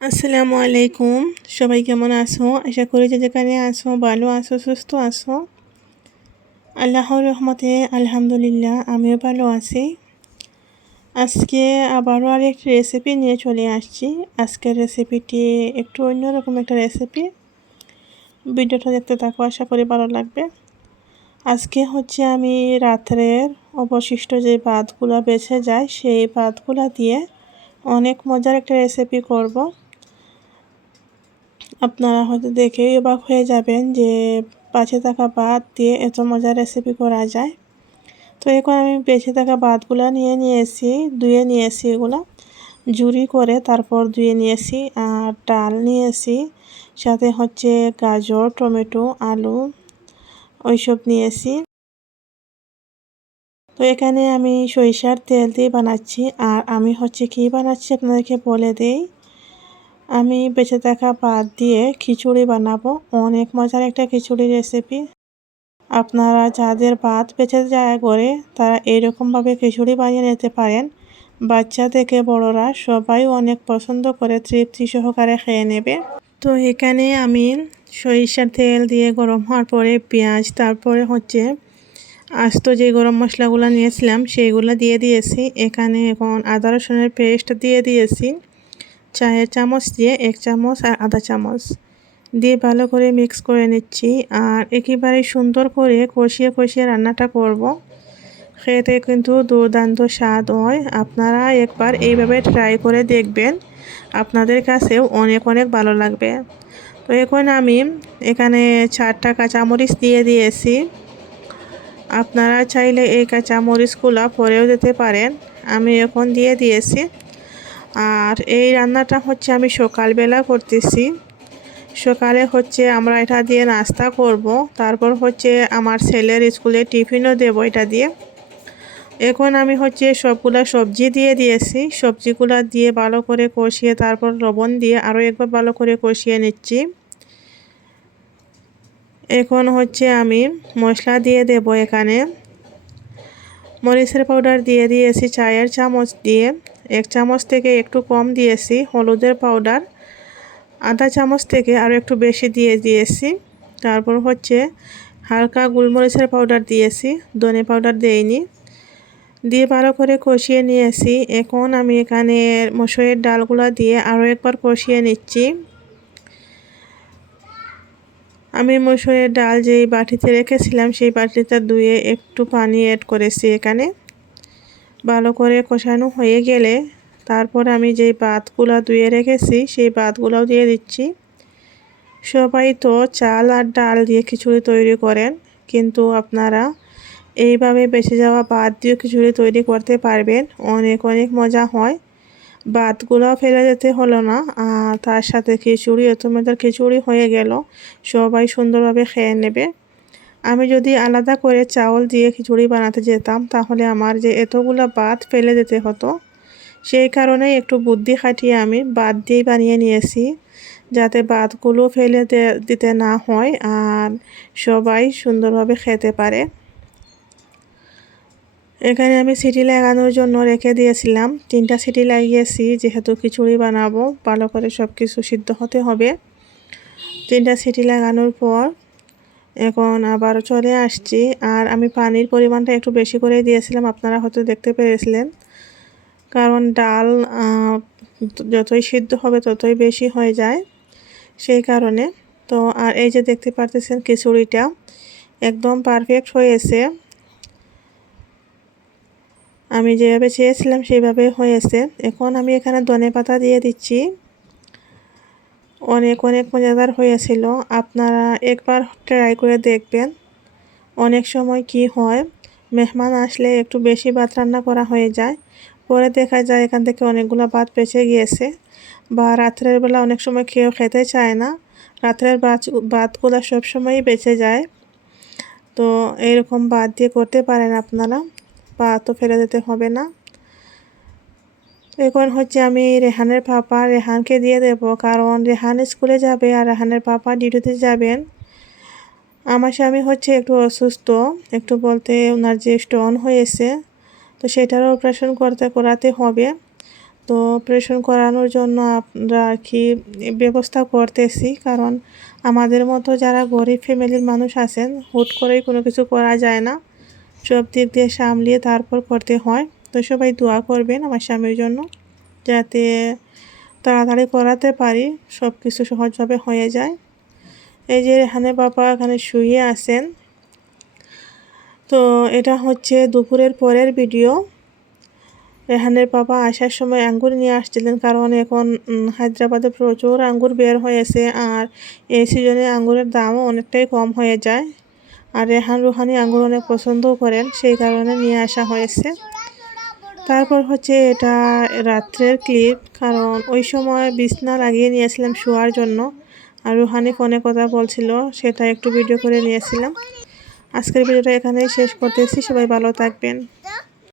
আসসালামু আলাইকুম। সবাই কেমন আছো? আশা করি যে যেখানে আছো, ভালো আছো, সুস্থ আছো। আল্লাহর রহমতে আলহামদুলিল্লাহ, আমিও ভালো আছি। আজকে আবারও আর একটি রেসিপি নিয়ে চলে আসছি। আজকের রেসিপিটি একটু অন্যরকম একটা রেসিপি ভিডিওটা দেখতে থাকো, আশা করি ভালো লাগবে। আজকে হচ্ছে আমি রাত্রের অবশিষ্ট যে ভাতগুলো বেছে যায়, সেই ভাতগুলো দিয়ে অনেক মজার একটা রেসিপি করব। আপনারা হয়তো দেখেই অবাক হয়ে যাবেন যে বাঁচে থাকা ভাত দিয়ে এত মজার রেসিপি করা যায়। তো এখন আমি বেঁচে থাকা ভাতগুলো নিয়ে নিয়েছি, ধুয়ে নিয়েছি এগুলো। জুড়ি করে তারপর ধুয়ে নিয়েছি আর ডাল নিয়েছি। সাথে হচ্ছে গাজর, টমেটো, আলু ওইসব নিয়েছি। তো এখানে আমি সরিষার তেল দিয়ে বানাচ্ছি আর আমি হচ্ছে কী বানাচ্ছি আপনাদেরকে বলে দিই? আমি বেঁচে থাকা ভাত দিয়ে খিচুড়ি বানাবো। অনেক মজার একটা খিচুড়ি রেসিপি আপনারা যাদের ভাত বেঁচে যায় করে তারা এইরকমভাবে খিচুড়ি বানিয়ে নিতে পারেন। বাচ্চা থেকে বড়রা সবাই অনেক পছন্দ করে তৃপ্তি সহকারে খেয়ে নেবে। তো এখানে আমি সরিষার তেল দিয়ে গরম হওয়ার পরে পেঁয়াজ, তারপরে হচ্ছে আস্ত যে গরম মশলাগুলো নিয়েছিলাম, সেইগুলো দিয়ে দিয়েছি। এখানে এখন আদা রসুনের পেস্ট দিয়ে দিয়েছি। চায়ের চামচ দিয়ে এক চামচ আর আধা চামচ দিয়ে ভালো করে মিক্স করে নিচ্ছি। আর একেবারে সুন্দর করে কষিয়ে কষিয়ে রান্নাটা করব। খেতে কিন্তু দুর্দান্ত স্বাদ হয়। আপনারা একবার এইভাবে ট্রাই করে দেখবেন। আপনাদের কাছেও অনেক অনেক ভালো লাগবে। তো এখন আমি এখানে চারটা কাঁচামরিচ দিয়ে দিয়েছি। আপনারা চাইলে এই কাঁচামরিচগুলো পরেও দিতে পারেন। আমি এখন দিয়ে দিয়েছি। আর এই রান্নাটা হচ্ছে আমি সকালবেলা করতেছি। সকালে হচ্ছে আমরা এটা দিয়ে নাস্তা করব। তারপর হচ্ছে আমার ছেলের স্কুলে টিফিনও দেব এটা দিয়ে। এখন আমি হচ্ছে সবগুলা সবজি দিয়ে দিয়েছি। সবজিগুলো দিয়ে ভালো করে কষিয়ে তারপর লবণ দিয়ে আরও একবার ভালো করে কষিয়ে নিচ্ছি। এখন হচ্ছে আমি মশলা দিয়ে দেব এখানে। মরিচের পাউডার দিয়ে দিয়েছি, চায়ের চামচ দিয়ে। এক চামচ থেকে একটু কম দিয়েছি, হলুদের পাউডার আধা চামচ থেকে আরও একটু বেশি দিয়ে দিয়েছি। তারপর হচ্ছে হালকা গোলমরিচের পাউডার দিয়েছি, ধনে পাউডার দেইনি। দিয়ে ভালো করে কষিয়ে নিয়েছি। এখন আমি এখানে মসুরের ডালগুলো দিয়ে আরও একবার কষিয়ে নিচ্ছি। আমি মসুরের ডাল যেই বাটিতে রেখেছিলাম, সেই বাটিটা ধুয়ে একটু পানি অ্যাড করেছি এখানে। ভালো করে কষানো হয়ে গেলে তারপর আমি যেই ভাতগুলো ধুয়ে রেখেছি, সেই ভাতগুলোও দিয়ে দিচ্ছি। সবাই তো চাল আর ডাল দিয়ে খিচুড়ি তৈরি করেন, কিন্তু আপনারা এইভাবে বেঁচে যাওয়া ভাত দিয়ে খিচুড়ি তৈরি করতে পারবেন। অনেক অনেক মজা হয়। ভাতগুলো ফেলে যেতে হলো না, আর তার সাথে খিচুড়ি, এত মজার খিচুড়ি হয়ে গেল। সবাই সুন্দরভাবে খেয়ে নেবে। আমি যদি আলাদা করে চাউল দিয়ে খিচুড়ি বানাতে যেতাম, তাহলে আমার যে এতগুলো ভাত ফেলে দিতে হতো। সেই কারণে একটু বুদ্ধি খাটিয়ে আমি বাদ দিয়েই বানিয়ে নিয়েছি, যাতে ভাতগুলো ফেলে দিতে না হয় আর সবাই সুন্দরভাবে খেতে পারে। এখানে আমি সিটি লাগানোর জন্য রেখে দিয়েছিলাম। তিনটা সিটি লাগিয়েছি, যেহেতু খিচুড়ি বানাবো, ভালো করে সব কিছু সিদ্ধ হতে হবে। তিনটা সিটি লাগানোর পর এখন আবার চলে আসছি। আর আমি পানির পরিমাণটা একটু বেশি করে দিয়েছিলাম, আপনারা হয়তো দেখতে পেরেছিলেন। কারণ ডাল যতই সিদ্ধ হবে ততই বেশি হয়ে যায় সেই কারণে। তো আর এই যে দেখতে পারতেছেন খিচুড়িটা, একদম পারফেক্ট হয়েছে। আমি যেভাবে চেয়েছিলাম সেইভাবে হয়েছে। এখন আমি এখানে ধনে পাতা দিয়ে দিচ্ছি। অনেক অনেক মজাদার হয়েছিল। আপনারা একবার ট্রাই করে দেখবেন। অনেক সময় কি হয়, মেহমান আসলে একটু বেশি ভাত রান্না করা হয়ে যায়। পরে দেখা যায় এখান থেকে অনেকগুলো ভাত বেঁচে গিয়েছে বা রাত্রের বেলা অনেক সময় কেউ খেতে চায় না। রাত্রের ভাত, ভাতগুলো সবসময়ই বেঁচে যায়। তো এইরকম ভাত দিয়ে করতে পারেন আপনারা পা তো ফেলে দিতে হবে না। এখন হচ্ছে আমি রেহানের পাপা রেহানকে দিয়ে দেব, কারণ রেহান স্কুলে যাবে আর রেহানের পাপা ডিউটিতে যাবেন। আমার স্বামী হচ্ছে একটু অসুস্থ, একটু বলতে ওনার যে স্টোন হয়েছে, তো সেটারও অপারেশন করতে করাতে হবে। তো অপারেশন করানোর জন্য আমরা আর কি ব্যবস্থা করতেছি, কারণ আমাদের মতো যারা গরিব ফ্যামিলির মানুষ আছেন, হুট করেই কোনো কিছু করা যায় না। সব দিক দিয়ে সামলিয়ে তারপর করতে হয়। তো সবাই দোয়া করবেন আমার স্বামীর জন্য, যাতে তাড়াতাড়ি করাতে পারি সব কিছু সহজভাবে হয়ে যায়। এই যে এখানে বাবা এখানে শুয়ে আছেন। তো এটা হচ্ছে দুপুরের পরের ভিডিও। রেহানের বাবা আসার সময় আঙ্গুর নিয়ে আসছিলেন, কারণ এখন হায়দ্রাবাদে প্রচুর আঙ্গুর বের হয়েছে আর এই সিজনে আঙ্গুরের দামও অনেকটাই কম হয়ে যায়। আর রেহান রুহানি আঙ্গুর অনেক পছন্দও করেন, সেই কারণে নিয়ে আসা হয়েছে। তারপর হচ্ছে এটা রাত্রের ক্লিপ কারণ ওই সময় বিছনা লাগিয়ে নিয়েছিলাম শোয়ার জন্য আর রুহানি ফোনে কথা বলছিল, সেটা একটু ভিডিও করে নিয়েছিলাম। আজকের ভিডিওটা এখানেই শেষ করতেছি, সবাই ভালো থাকবেন।